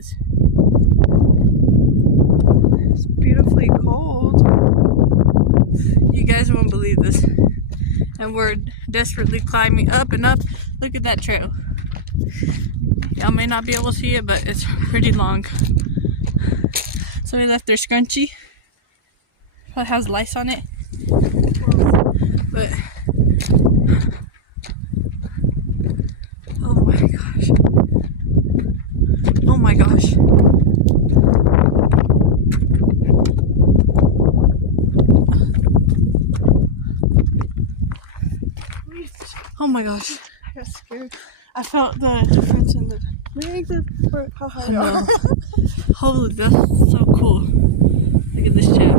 is. It's beautifully cold. You guys won't believe this. And we're desperately climbing up and up. Look at that trail. Y'all may not be able to see it, but it's pretty long. Somebody left their scrunchie. Probably has lice on it. But oh my gosh. Oh my gosh. Oh my gosh. I got scared. I felt the difference in the legs for how high you are. Holy, that's so cool. Look at this chat.